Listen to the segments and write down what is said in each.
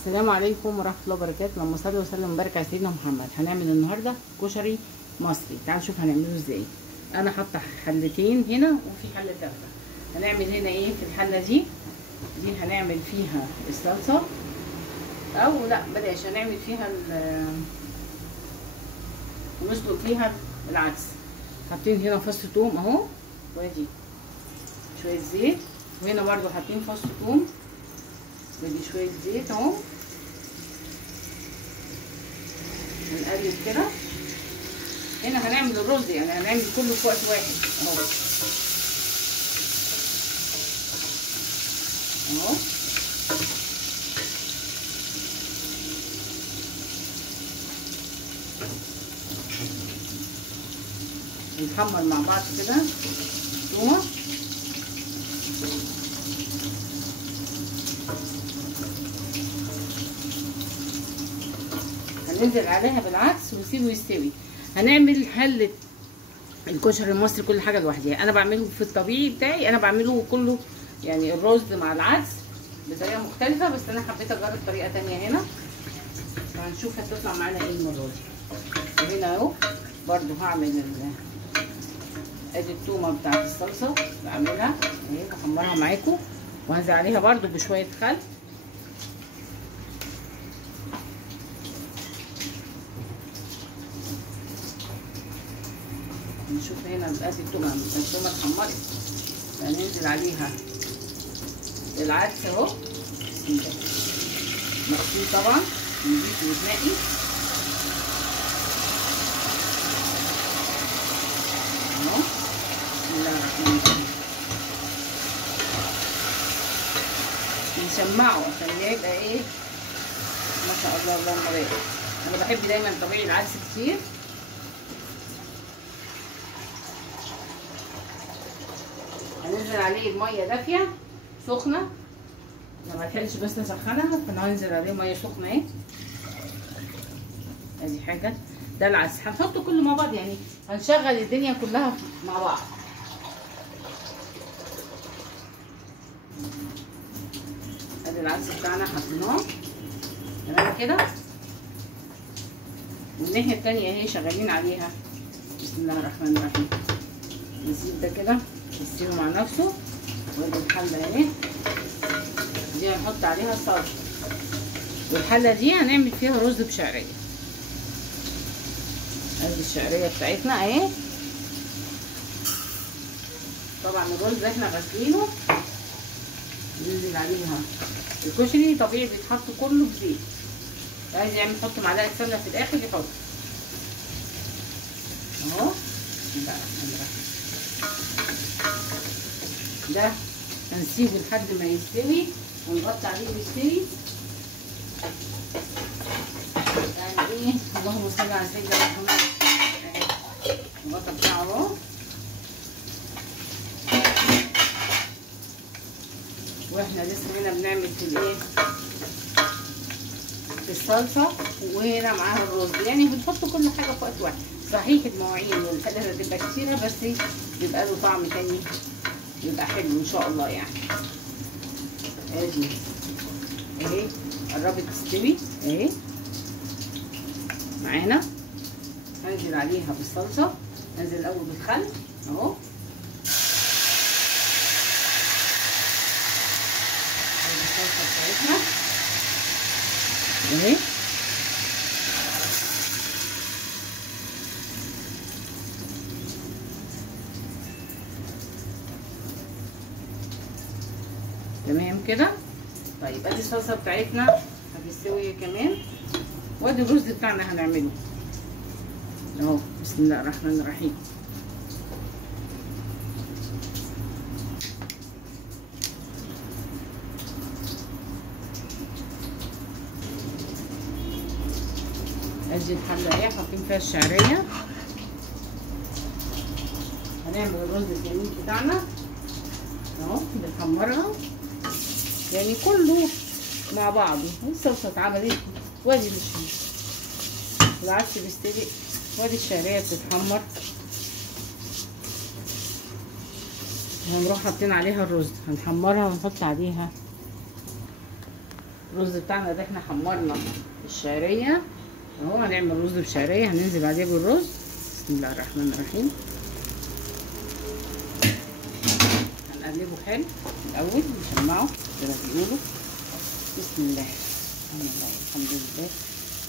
السلام عليكم ورحمه الله وبركاته. اللهم صل وسلم وبارك على سيدنا محمد. هنعمل النهارده كشري مصري. تعالوا نشوف هنعمله ازاي. انا حاطه حلتين هنا وفي حله ثالثه. هنعمل هنا ايه في الحله دي هنعمل فيها الصلصه، او لا بلاش، هنعمل فيها ونسلق فيها العدس. حاطين هنا فص ثوم اهو، وادي شويه زيت، وهنا برضو حاطين فص ثوم، ودي شويه زيت اهو. هنقلب كده. هنا هنعمل الرز، يعني هنعمل كله في وقت واحد اهو اهو. نحمر مع بعض كده تومه. هننزل عليها بالعدس ونسيبه يستوي. هنعمل حله الكشري المصري كل حاجه لوحدها. انا بعمله في الطبيعي بتاعي، انا بعمله كله يعني الرز مع العدس بطريقه مختلفه، بس انا حبيت اجرب طريقه تانية هنا، فهنشوف هتطلع معانا ايه المره دي. وهنا اهو برده هعمل ادي التومه بتاعت الصلصه، بعملها اهي بحمرها معاكم، وهنزل عليها برده بشويه خل. نشوف هنا ادي التومه اتحمرت، هننزل عليها العدس اهو مغسول طبعا، نضيف ويتنقي اهو. بسم الله الرحمن الرحيم. نشمعه عشان يبقى ايه ما شاء الله اللهم بارك. انا بحب دايما طبيعي العدس كتير. هننزل عليه الميه دافيه سخنه، ما تحلش بس نسخنها، فهننزل عليه ميه سخنه اهي. ادي حاجه، ده العدس هنحطه كله مع بعض، يعني هنشغل الدنيا كلها مع بعض. ادي العدس بتاعنا حطيناه تمام كده، والناحيه التانيه اهي شغالين عليها. بسم الله الرحمن الرحيم. نسيب ده كده يستوي مع نفسه. وادي الحله اهي دي هنحط عليها الصلصه، والحله دي هنعمل فيها رز بشعريه. ادي الشعريه بتاعتنا اهي. طبعا الرز احنا غاسلينه. ننزل عليها الكشري طبيعي بيتحط كله بزيت، عايز يعمل يحط معلقه سمنه في الاخر يحط اهو. ده هنسيبه لحد ما يستوي ونغطي عليه ويستوي. يعني ايه، اللهم صل على سيدنا محمد. الغطا بتاعه اهو. واحنا لسه هنا بنعمل في الايه في الصلصه، وهنا معاها الرز، يعني بنحط كل حاجه في وقت واحد. صحيح المواعين والحاجات هتبقى كتيره، بس بيبقى له طعم تاني، يبقى حلو ان شاء الله يعني. ادي اهي قربت تستوي اهي معانا. هنزل عليها بالصلصه، هنزل الاول بالخل اهو. ادي الصلصه بتاعتنا اهي. تمام كده. طيب ادي الصلصه بتاعتنا هتستوي كمان، وادي الرز بتاعنا هنعمله اهو. بسم الله الرحمن الرحيم. ادي الحله اهي حاطين فيها الشعريه. هنعمل الرز الجميل بتاعنا اهو، بنحمرها يعني كله مع بعضه. الصلصه اتعملت، وادي العدس بيستوي، وادي الشعريه بتتحمر. هنروح حاطين عليها الرز، هنحمرها ونحط عليها الرز بتاعنا ده احنا حمرنا الشعريه اهو. هنعمل رز بشعريه، هننزل عليه بالرز. بسم الله الرحمن الرحيم. هنقلبه حلو الاول، نشمعه زي ما بيقولوا. بسم الله الحمد لله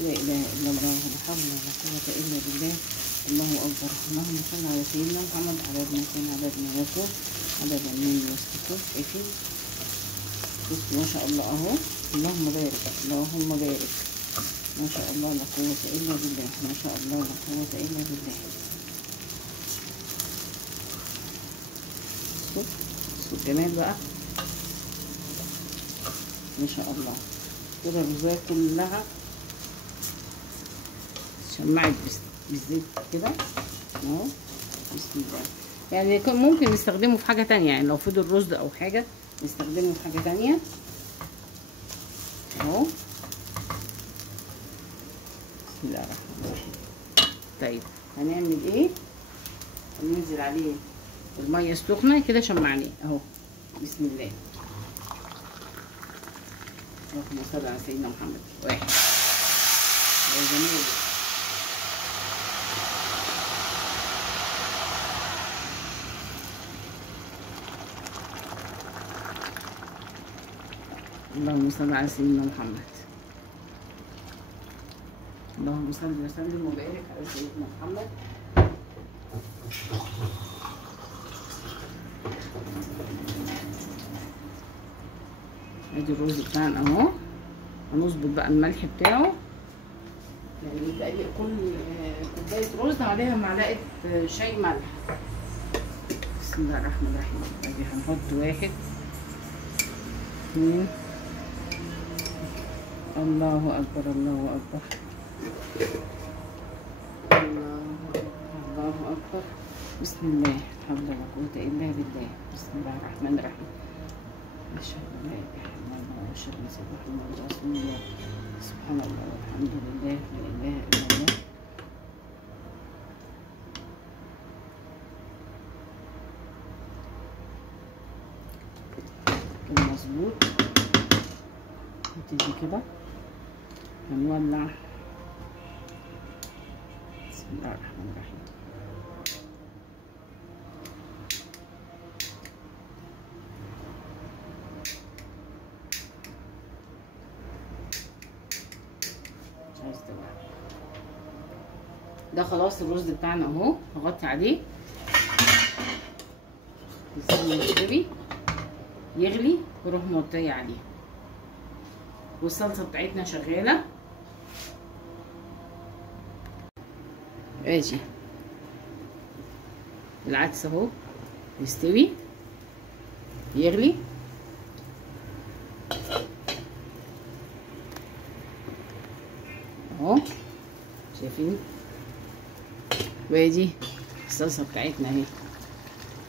لا اله الا الله لا حول ولا قوه الا بالله. الله اكبر. اللهم صل على سيدنا محمد عدد ما كان عدد ما يكون عدد من يسكتون. شايفين؟ بص ما شاء الله اهو. اللهم بارك اللهم بارك. ما شاء الله لا قوه الا بالله. ما شاء الله لا قوه الا بالله. بصوا الجمال بقى ما شاء الله. كده الرزاية كلها شمعت بالزيت كده اهو. بسم الله. يعني ممكن نستخدمه في حاجة تانية، يعني لو فضل رز او حاجة نستخدمه في حاجة تانية اهو. بسم الله الرحمن الرحيم. طيب هنعمل ايه؟ هننزل عليه المية السخنة كده، شمعناه اهو. بسم الله. اللهم صل على سيدنا محمد. واحد يا جميل. اللهم صل على سيدنا محمد. اللهم صل وسلم وبارك على سيدنا محمد. ادي الرز بتاعنا اهو. هنظبط بقى الملح بتاعه، يعني تقريبا كل كوبايه رز عليها معلقه شاي ملح. بسم الله الرحمن الرحيم. ادي هنحط واحد اتنين. الله اكبر الله اكبر الله اكبر. بسم الله لا حول ولا قوه الا بالله. بسم الله الرحمن الرحيم. أشهد أن لا إله إلا الله وأشهد أن سيدنا محمد رسول الله. سبحان الله والحمد لله لا إله إلا الله. كده مظبوط. هتيجي كده هنولع. بسم الله الرحمن الرحيم. ده خلاص الرز بتاعنا اهو. هغطي عليه يستوي يغلي واروح مغطيه عليه. والصلصه بتاعتنا شغاله. اجي العدس اهو يستوي يغلي اهو. شايفين؟ وادي الصلصه بتاعتنا اهي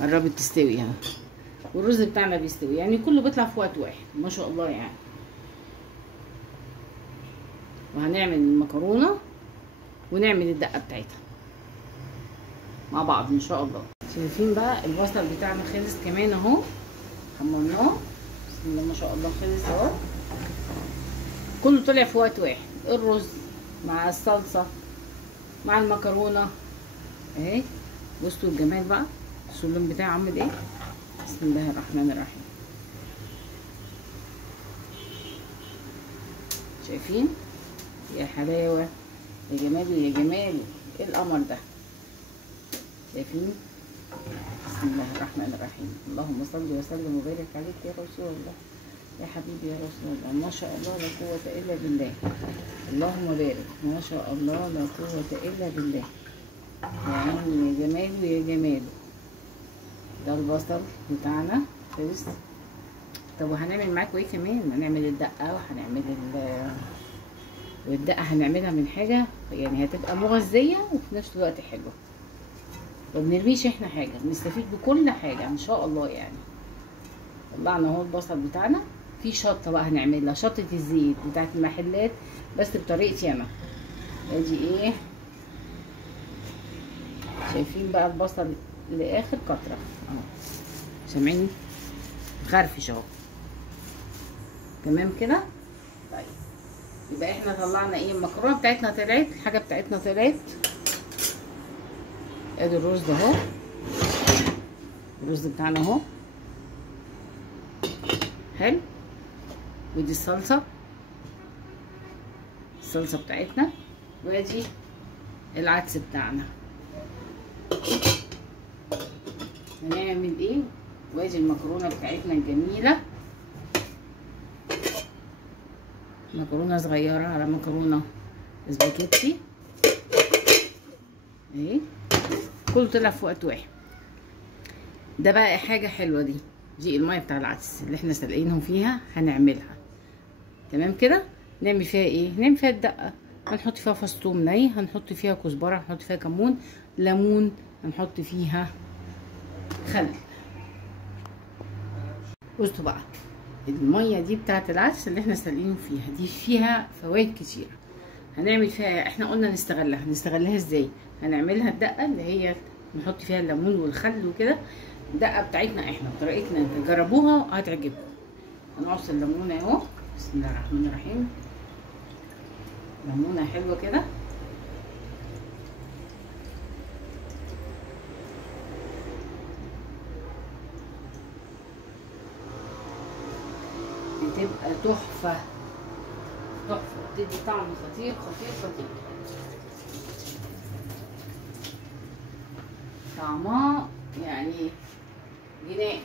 قربت تستوي اهي. والرز بتاعنا بيستوي، يعني كله بيطلع في وقت واحد ما شاء الله يعني. وهنعمل المكرونه ونعمل الدقه بتاعتها مع بعض ان شاء الله. شايفين بقى البصل بتاعنا خلص كمان اهو. حمرناه بسم الله ما شاء الله. خلص اهو. كله طلع في وقت واحد. الرز مع الصلصه مع المكرونه اهي. بصوا الجمال بقى. بصوا اللون بتاعه عامل ايه. بسم الله الرحمن الرحيم. شايفين يا حلاوه يا جمال يا جمال. ايه القمر ده. شايفين؟ بسم الله الرحمن الرحيم. اللهم صل وسلم وبارك عليك يا رسول الله. يا حبيبي يا رسول الله. ما شاء الله لا قوه الا بالله. اللهم بارك. ما شاء الله لا قوه الا بالله. يا عيني يا جماله يا جماله. ده البصل بتاعنا خلص. طب وهنعمل معاكم ايه كمان؟ هنعمل الدقه وهنعمل والدقه هنعملها من حاجه يعني هتبقى مغذيه وفي نفس الوقت حلوه. ما بنرميش احنا حاجه، بنستفيد بكل حاجه ان شاء الله يعني. طلعنا اهو البصل بتاعنا. في شطه بقى هنعملها شطه الزيت بتاعت المحلات بس بطريقه ياما. ادي ايه. شايفين بقى البصل لاخر قطره اهو. سامعين؟ مخرفش اهو. تمام كده. طيب يبقى احنا طلعنا ايه؟ المكرونه بتاعتنا طلعت، الحاجه بتاعتنا طلعت. ادي الرز ده اهو، الرز بتاعنا اهو حلو. ودي الصلصه بتاعتنا، وادي العدس بتاعنا. هنعمل ايه؟ وادي المكرونه بتاعتنا الجميله، مكرونه صغيره على مكرونه سباكيتي اهي، كله طلع في وقت واحد. ده بقى حاجه حلوه، دي الميه بتاع العدس اللي احنا سالقينهم فيها، هنعملها تمام كده. نعمل فيها ايه؟ نعمل فيها الدقه، هنحط فيها فص ثوم ني، هنحط فيها كزبره، هنحط فيها كمون، ليمون، هنحط فيها خل. بصوا بقى الميه دي بتاعت العدس اللي احنا سالقينه فيها دي فيها فوائد كتيره. هنعمل فيها، احنا قلنا نستغلها ازاي؟ هنعملها الدقه اللي هي نحط فيها الليمون والخل وكده. الدقه بتاعتنا احنا بطريقتنا، انت جربوها هتعجبكم. هنعصر الليمونه اهو، بسم الله الرحمن الرحيم. ليمونه حلوه كده، بتبقى تحفه، بتدي طعم خطير خطير خطير، طعمها يعني جنان.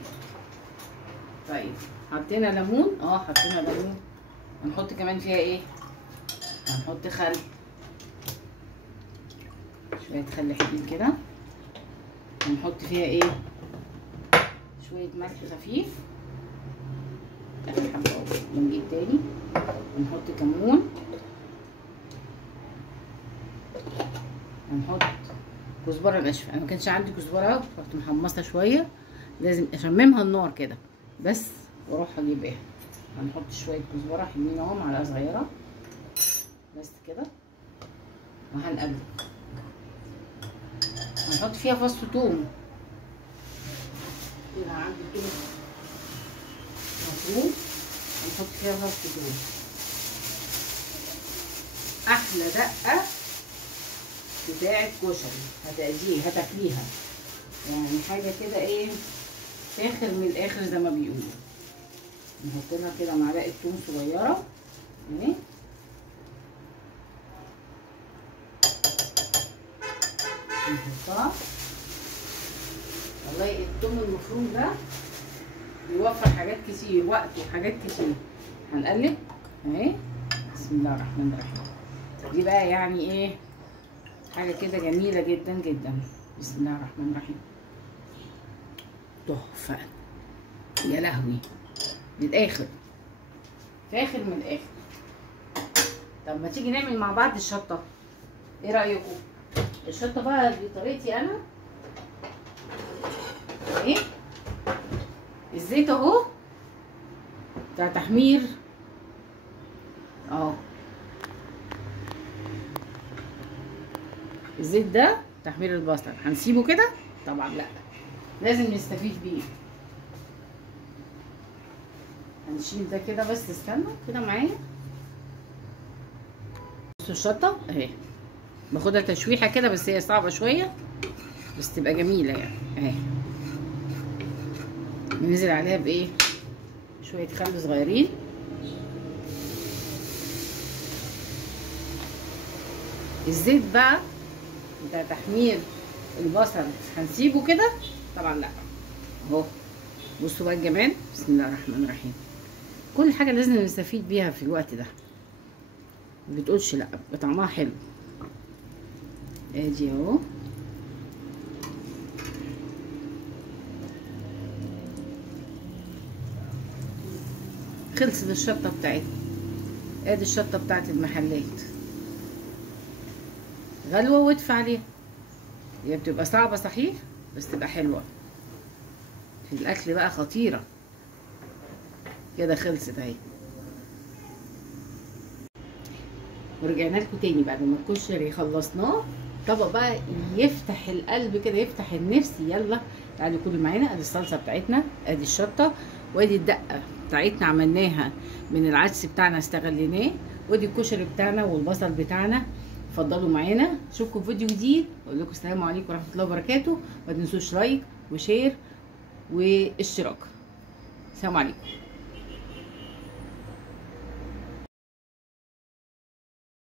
طيب حطينا ليمون، حطينا ليمون. هنحط كمان فيها ايه؟ هنحط خل، شويه خل حلوين كده. هنحط فيها ايه؟ شويه ملح خفيف، اخر حبه ونجيب تاني. هنحط كمون، هنحط كزبره ناشفه. انا ما كانش عندي كزبره، رحت محمصه شويه، لازم اشممها النار كده بس واروح اجيبها. هنحط شويه كزبره حلوين اهو، معلقه صغيره بس كده، وهنقلب. هنحط فيها فص ثوم كده، عندي توم مفروم، هنحط فيها فص ثوم. احلى دقه بتاعت كشري هتاكليها يعني، حاجه كده ايه، فاخر من الاخر زي ما بيقولوا. نحط لها كده معلقه توم صغيره اهي، نحطها. والله التوم المفروم ده بيوفر حاجات كتير، وقت وحاجات كتير. هنقلب اهي، بسم الله الرحمن الرحيم. دي بقى يعني ايه، حاجه كده جميله جدا جدا. بسم الله الرحمن الرحيم، تحفه يا لهوي، للاخر، فاخر من الاخر. طب ما تيجي نعمل مع بعض الشطه، ايه رايكم؟ الشطه بقى بطريقتي انا ايه، الزيت اهو بتاع تحمير الزيت ده تحمير البصل، هنسيبه كده؟ طبعا لا، لازم نستفيد بيه. هنشيل ده كده بس، استنوا كده معايا. بصوا الشطه اهي، باخدها تشويحه كده بس هي صعبه شويه بس تبقى جميله يعني اهي. ننزل عليها بايه؟ شويه خل صغيرين، الزيت بقى بتاع تحمير البصل هنسيبه كده؟ طبعا لا اهو. بصوا بقى الجمال، بسم الله الرحمن الرحيم. كل حاجه لازم نستفيد بيها في الوقت ده، ما بتقولش لا، طعمها حلو. ادي اهو، خلصت الشطه بتاعتنا. ادي الشطه بتاعت المحلات، غلوه وادفع عليها. هي بتبقى صعبه صحيح بس تبقى حلوه في الاكل بقى، خطيره كده. خلصت اهي، ورجعنا لكم تاني بعد ما الكشري خلصناه. طبق بقى يفتح القلب كده، يفتح النفس. يلا تعالوا كلوا معانا. ادي الصلصه بتاعتنا، ادي الشطه، وادي الدقه بتاعتنا عملناها من العدس بتاعنا استغليناه، وادي الكشري بتاعنا والبصل بتاعنا. اتفضلوا معانا، اشوفكم في فيديو جديد، اقول لكم السلام عليكم ورحمه الله وبركاته. ما تنسوش لايك وشير واشتراك. السلام عليكم.